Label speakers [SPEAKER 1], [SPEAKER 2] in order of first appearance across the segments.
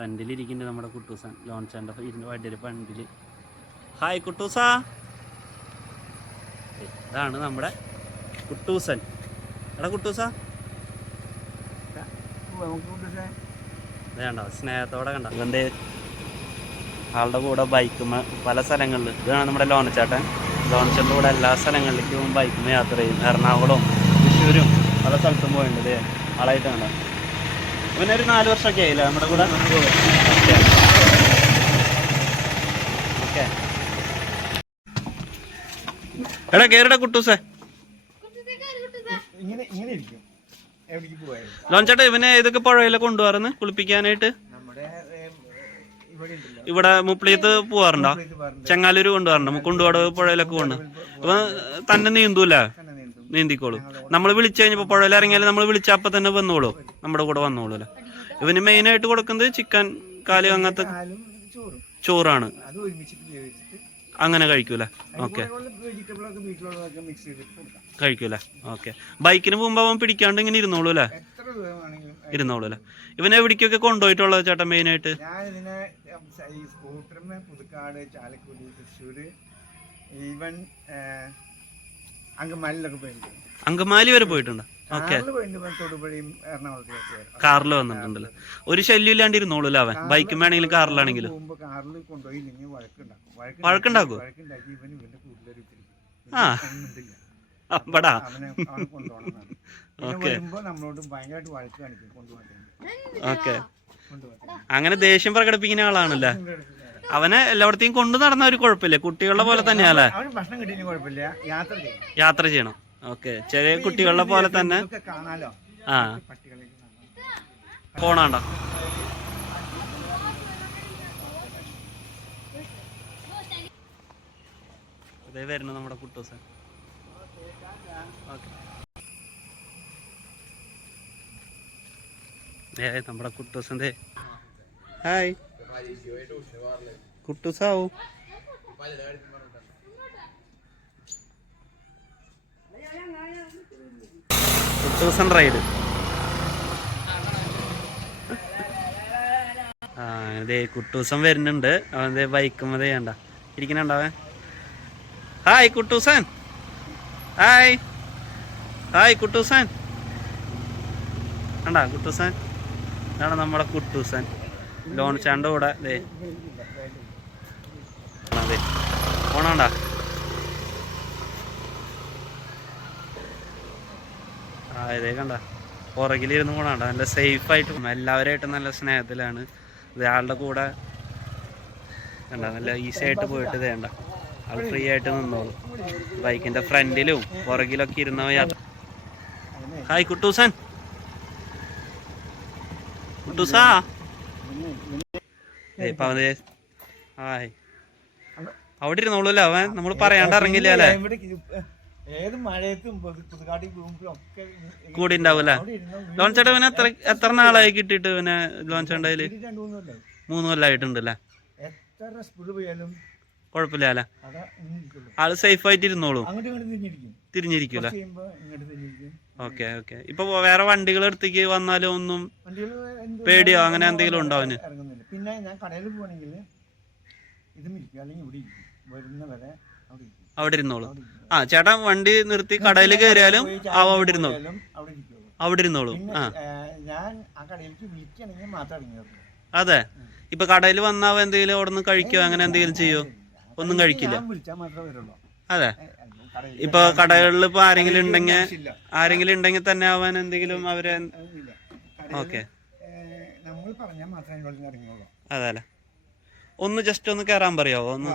[SPEAKER 1] ഫ്രണ്ടിൽ ഇരിക്കുന്നുണ്ട് നമ്മുടെ കുട്ടൂസൻ ലോൺച്ചാന്റെ ഇരുന്ന് വണ്ടിയുടെ ഫ്രണ്ടിൽ ഹായ് കുട്ടൂസ. ഇതാണ് നമ്മുടെ കുട്ടൂസൻ. എടാ കുട്ടൂസ. കണ്ടോ സ്നേഹത്തോടെ കണ്ടോ. ഇവന്റെ ആളുടെ കൂടെ ബൈക്കുമ്മ പല സ്ഥലങ്ങളിൽ ഇതാണ് നമ്മുടെ ലോണച്ചാട്ടൻ ലോണച്ചന്റെ കൂടെ എല്ലാ സ്ഥലങ്ങളിലേക്കും ബൈക്കുമ്മ യാത്ര ചെയ്യും. എറണാകുളം തൃശ്ശൂരും പല സ്ഥലത്തും പോയിട്ടുണ്ട്. ആളായിട്ട് കണ്ടോ ഇവനെ ഒരു നാല് വർഷമൊക്കെ ആയില്ലേ? നമ്മുടെ കൂടെ ഓക്കെ. എടാ കേരട കുട്ടൂസേ.
[SPEAKER 2] ഇങ്ങനെ ഇങ്ങനെ ഇരിക്കും. എവിടേക്ക് പോയാലും.
[SPEAKER 1] ലോഞ്ചേട്ടാ ഇവനെ ഏതൊക്കെ പുഴയിലെ കൊണ്ടുപോകാറുന്ന് കുളിപ്പിക്കാനായിട്ട്?
[SPEAKER 2] ഇവിടെ
[SPEAKER 1] മുപ്പിളിയത്ത് പോവാറുണ്ടോ? ചെങ്ങാലൂര് കൊണ്ടുപോകാറുണ്ടോ കുണ്ടുപാട് പുഴയിലൊക്കെ കൊണ്ട് അപ്പൊ തന്നെ നീന്തൂല നീന്തിക്കോളും. നമ്മൾ വിളിച്ചു കഴിഞ്ഞപ്പോൾ പുഴയിൽ ഇറങ്ങിയാൽ നമ്മൾ വിളിച്ച അപ്പം തന്നെ വന്നോളൂ. നമ്മുടെ കൂടെ വന്നോളൂ അല്ലേ ഇവന് മെയിൻ ആയിട്ട് കൊടുക്കുന്നത് ചിക്കൻ കാൽ അങ്ങനത്തെ ചോറാണ്. അങ്ങനെ കഴിക്കൂല ഓക്കെ കഴിക്കൂല ഓക്കെ ബൈക്കിന് പോകുമ്പോ അവൻ പിടിക്കാണ്ട് ഇങ്ങനെ ഇരുന്നോളൂ അല്ലേ ഇരുന്നോളൂ അല്ലേ ഇവനെ എവിടേക്കൊക്കെ കൊണ്ടുപോയിട്ടുള്ളത്
[SPEAKER 2] ചേട്ടൻ ഈ സ്കൂട്ടറിന് പുതുക്കാട് ചാലക്കുടി തൃശ്ശൂര് ഈവൻ പോയിട്ടുണ്ട്.
[SPEAKER 1] അങ്കമാലി വരെ പോയിട്ടുണ്ടോ? ഓക്കെ.
[SPEAKER 2] കാറിൽ
[SPEAKER 1] വന്നിട്ടുണ്ടല്ലോ? ഒരു ശല്യം ഇല്ലാണ്ട് ഇരുന്നോളൂല്ലോ അവൻ? ബൈക്കും വേണമെങ്കിലും കാറിലാണെങ്കിലും.
[SPEAKER 2] വഴക്കുണ്ടാക്കോ.
[SPEAKER 1] ആ.
[SPEAKER 2] അപ്പടാ.
[SPEAKER 1] ഓക്കെ. ഓക്കെ. അങ്ങനെ ദേഷ്യം പ്രകടിപ്പിക്കുന്ന ആളാണല്ലേ? അവനെ എല്ലായിടത്തെയും കൊണ്ടു നടന്ന ഒരു കുഴപ്പമില്ല. കുട്ടികളുടെ പോലെ തന്നെയല്ലേ
[SPEAKER 2] അവന് ഭക്ഷണം കുഴപ്പമില്ല. യാത്ര ചെയ്യണം.
[SPEAKER 1] യാത്ര ചെയ്യണം. ഓക്കെ. ചെറിയ കുട്ടികളുടെ പോലെ തന്നെ.
[SPEAKER 2] ഇതൊക്കെ കാണാലോ?
[SPEAKER 1] ആ. പോണാണ്ടോ? ഇതേ വരുന്നു നമ്മുടെ കുട്ടൂസൻ. ഓക്കെ. ഏ നമ്മുടെ കുട്ടൂസന്റെ. ഹായ്. കുട്ടൂസാവൂ. കുട്ടൂസൻ റൈഡ്. ആ ഇതേ കുട്ടൂസൻ വരുന്നുണ്ട്. അവൻ ദേ ബൈക്കും അതെ വേണ്ട ഇരിക്കണുണ്ടാവൻ hi Kuttoosan. Hi hi Kuttoosan. കണ്ടാ കുട്ടൂസൻ? ഇതാണ് നമ്മുടെ കുട്ടൂസൻ. ലോൺ ചാണ്ട കൂടെ ദേ. അതെ ഓണാണ്ടാ? ആ ഇതേ കണ്ട. പുറകിലിരുന്ന് പോണണ്ട നല്ല സേഫ് ആയിട്ട് എല്ലാവരുമായിട്ടും നല്ല സ്നേഹത്തിലാണ്. ഇയാളുടെ കൂടെ കണ്ട നല്ല ഈസി ആയിട്ട് പോയിട്ട് ഇതേണ്ട ആൾ ഫ്രീ ആയിട്ട് നിന്നോളൂ. ബൈക്കിന്റെ ഫ്രണ്ടിലും പുറകിലൊക്കെ ഇരുന്ന യാത്ര ഹായ് കുട്ടൂസൻ. കുട്ടൂസാ? അവിടെ ഇരുന്നോളൂല്ലോ അവൻ. നമ്മൾ പറയാണ്ട് ഇറങ്ങില്ല അല്ലേ?
[SPEAKER 2] ഏത് മഴയത്തും പുതു- പുതുക്കാട്ടി പോകുമ്പോഴും ഒക്കെ
[SPEAKER 1] കൂടി ലോൺ ചേട്ടാ ഇവനെ എത്ര എത്ര നാളായി കിട്ടിട്ട് പിന്നെ ലോൺ ചേട്ടയിൽ
[SPEAKER 2] മൂന്ന്
[SPEAKER 1] കൊല്ലമായിട്ടുണ്ടല്ലേ
[SPEAKER 2] എത്ര സ്പീഡ് പോയാലും
[SPEAKER 1] കുഴപ്പമില്ല അല്ലേ? ആൾ സേഫ് ആയിട്ട് ഇരുന്നോളൂ തിരിഞ്ഞിരിക്കൂല. Okay okay. ഇപ്പൊ വേറെ വണ്ടികൾ എടുത്തേക്ക് വന്നാലും ഒന്നും പേടിയോ? അങ്ങനെ എന്തെങ്കിലും ഉണ്ടോ അവന്?
[SPEAKER 2] പിന്നെ ഞാൻ കടയിൽ പോകണമെങ്കിൽ ഇതും അല്ലെങ്കിൽ ഇവിടെ ഇരിക്കും. വരുന്ന വരെ അവിടെ
[SPEAKER 1] ഇരുന്നോളൂ. ആ ചേട്ടാ വണ്ടി നിർത്തി കടയിൽ കയറിയാലും അവ അവിടെ ഇരുന്നോളൂ.
[SPEAKER 2] അവിടെ
[SPEAKER 1] ഇരുന്നോളൂ. ആ.
[SPEAKER 2] ഞാൻ ആ കടയിലേക്ക് വിളിക്കുകയാണെങ്കിൽ മാത്രം ഇറങ്ങിയുള്ളൂ.
[SPEAKER 1] അതെ. ഇപ്പൊ കടയിൽ വന്നാവ എന്തെങ്കിലും അവിടെ നിന്ന് കഴിക്കോ അങ്ങനെ എന്തെങ്കിലും ചെയ്യോ? ഒന്നും കഴിക്കില്ല.
[SPEAKER 2] വിളിച്ചാൽ മാത്രമേ വരുള്ളൂ.
[SPEAKER 1] അതെ. ഇപ്പൊ കടകളിൽ ഇപ്പൊ ആരെങ്കിലും ഉണ്ടെങ്കിൽ ആരെങ്കിലും ഉണ്ടെങ്കിൽ തന്നെ ആവാൻ എന്തെങ്കിലും അവരെ. ഓക്കെ. അതെ ഒന്ന് ജസ്റ്റ് ഒന്ന് കേറാൻ പറയാവോ? ഒന്ന്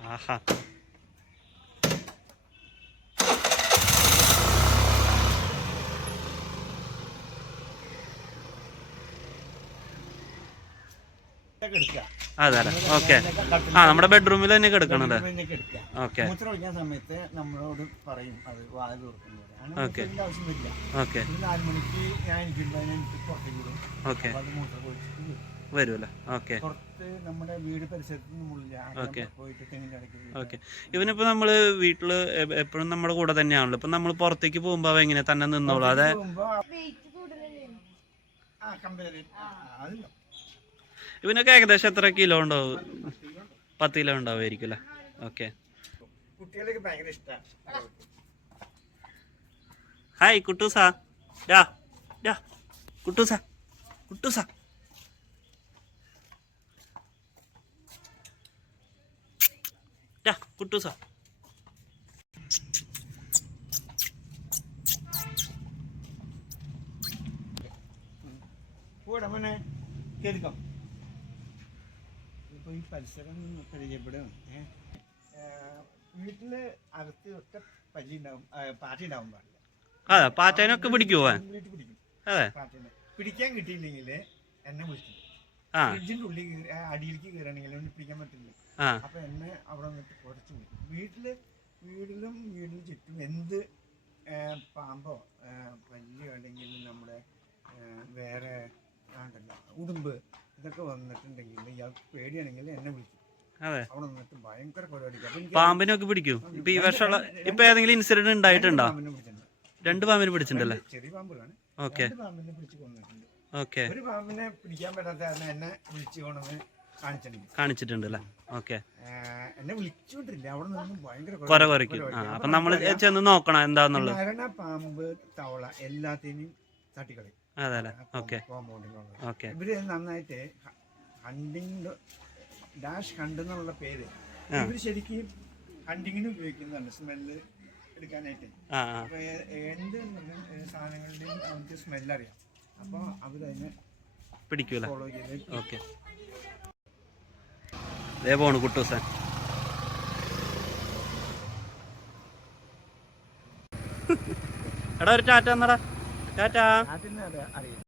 [SPEAKER 2] വാ,
[SPEAKER 1] അതെ ഓക്കെ. ആ നമ്മുടെ ബെഡ്റൂമിൽ തന്നെ
[SPEAKER 2] കിടക്കണം അല്ലേ.
[SPEAKER 1] ഓക്കെ.
[SPEAKER 2] മൂത്രം ഒഴിക്കാൻ സമയത്ത് നമ്മളോട് പറയും അത് വാതിൽ
[SPEAKER 1] ഓക്കെ. ഓക്കെ. ഓക്കെ. വരുമല്ലോ ഓക്കെ. ഇവനിപ്പോ നമ്മൾ വീട്ടിൽ എപ്പോഴും നമ്മുടെ കൂടെ തന്നെയാണല്ലോ. ഇപ്പൊ നമ്മൾ പുറത്തേക്ക് പോകുമ്പോ അവ എങ്ങനെ തന്നെ നിന്നോളൂ? അതെ. ഇവനൊക്കെ ഏകദേശം എത്ര കിലോ ഉണ്ടാവും? പത്ത് കിലോ ഉണ്ടാവുമായിരിക്കും അല്ലേ? ഓക്കെ. ഹായ് കുട്ടൂസാ. ഡാ ഡാ. കുട്ടൂസാ കുട്ടൂസാ. ഡാ കുട്ടൂസാ.
[SPEAKER 2] പോടാ മോനെ. കേൾക്കാം ഇപ്പോൾ ഈ പരിസരം പരിചയപ്പെടും. വീട്ടിൽ അകത്ത് ഒക്കെ പല്ലി ഉണ്ടാവും പാറ്റ ഉണ്ടാവും പാടില്ല.
[SPEAKER 1] അതെ പാറ്റേനൊക്കെ പിടിക്കുമോ
[SPEAKER 2] വീട്ടിൽ പിടിക്കും.
[SPEAKER 1] അതെ.
[SPEAKER 2] പാറ്റേനെ. പിടിക്കാൻ കിട്ടിയില്ലെങ്കിൽ എന്നെ വിളിക്കും ഫ്രിഡ്ജിന്റെ ഉള്ളിൽ അടിയിലേക്ക് കയറണമെങ്കിൽ ഒന്നും പിടിക്കാൻ പറ്റില്ല. അപ്പൊ എന്നെ അവിടെ വന്നിട്ട് കുറച്ച് വിളിക്കും വീട്ടിൽ വീടിലും വീടിന് ചുറ്റും എന്ത് പാമ്പോ പല്ലിയോ അല്ലെങ്കിൽ നമ്മുടെ വേറെ ഉടുമ്പ് ഇതൊക്കെ വന്നിട്ടുണ്ടെങ്കിൽ ഇയാൾക്ക് പേടിയാണെങ്കിൽ എന്നെ വിളിക്കും.
[SPEAKER 1] അതെ.
[SPEAKER 2] അവിടെ നിന്നിട്ട് ഭയങ്കര പരിപാടിക്കും.
[SPEAKER 1] പാമ്പിനൊക്കെ പിടിക്കും? ഇപ്പൊ ഈ വർഷമുള്ള ഇപ്പൊ ഏതെങ്കിലും ഇൻസിഡന്റ് ഉണ്ടായിട്ടുണ്ടോ?
[SPEAKER 2] രണ്ട് പാമ്പിനെ
[SPEAKER 1] പിടിച്ചിട്ടുണ്ടല്ലേ
[SPEAKER 2] ചെറിയ പാമ്പുകളാണ്.
[SPEAKER 1] ഓക്കെ.
[SPEAKER 2] പാമ്പിനെ പിടിച്ച് കൊന്നിട്ടുണ്ട്.
[SPEAKER 1] ഓക്കെ.
[SPEAKER 2] ഒരു പാമ്പിനെ പിടിക്കാൻ പറ്റാത്ത കാരണം എന്നെ വിളിച്ചു കൊണ്ടുവന്ന് കാണിച്ചിട്ടുണ്ട്.
[SPEAKER 1] കാണിച്ചിട്ടുണ്ട് അല്ലേ? ഓക്കെ.
[SPEAKER 2] എന്നെ വിളിച്ചോണ്ടിരില്ല. അവിടെ നിന്നും ഭയങ്കര
[SPEAKER 1] കൊര കുറയ്ക്കും ആ അപ്പൊ നമ്മൾ ചെന്ന് നോക്കണം എന്താന്നുള്ളത്.
[SPEAKER 2] മരണ പാമ്പ് തവള എല്ലാത്തിനെയും തട്ടിക്കളയും.
[SPEAKER 1] അതെ അല്ലേ ഓക്കെ. ഓക്കെ.
[SPEAKER 2] ഇവർ നന്നായിട്ട് ഹണ്ടിങ് ഡാഷ് ഹണ്ട് എന്നുള്ള പേര്. ഇവർ ശരിക്കും ഹണ്ടിങ്ങിന് ഉപയോഗിക്കുന്നുണ്ട് സ്മെല്ല് എടുക്കാനായിട്ട്. എന്ത് സാധനങ്ങളുടെയും അവർക്ക് സ്മെല്ല് അറിയാം അപ്പോൾ അവരതിനെ
[SPEAKER 1] പിടിക്കൂല. ഓക്കെ. ഇതേ പോണു കുട്ടൂസൻ. എടാ ഒരു ടാറ്റ എന്നടാ ടാറ്റാ.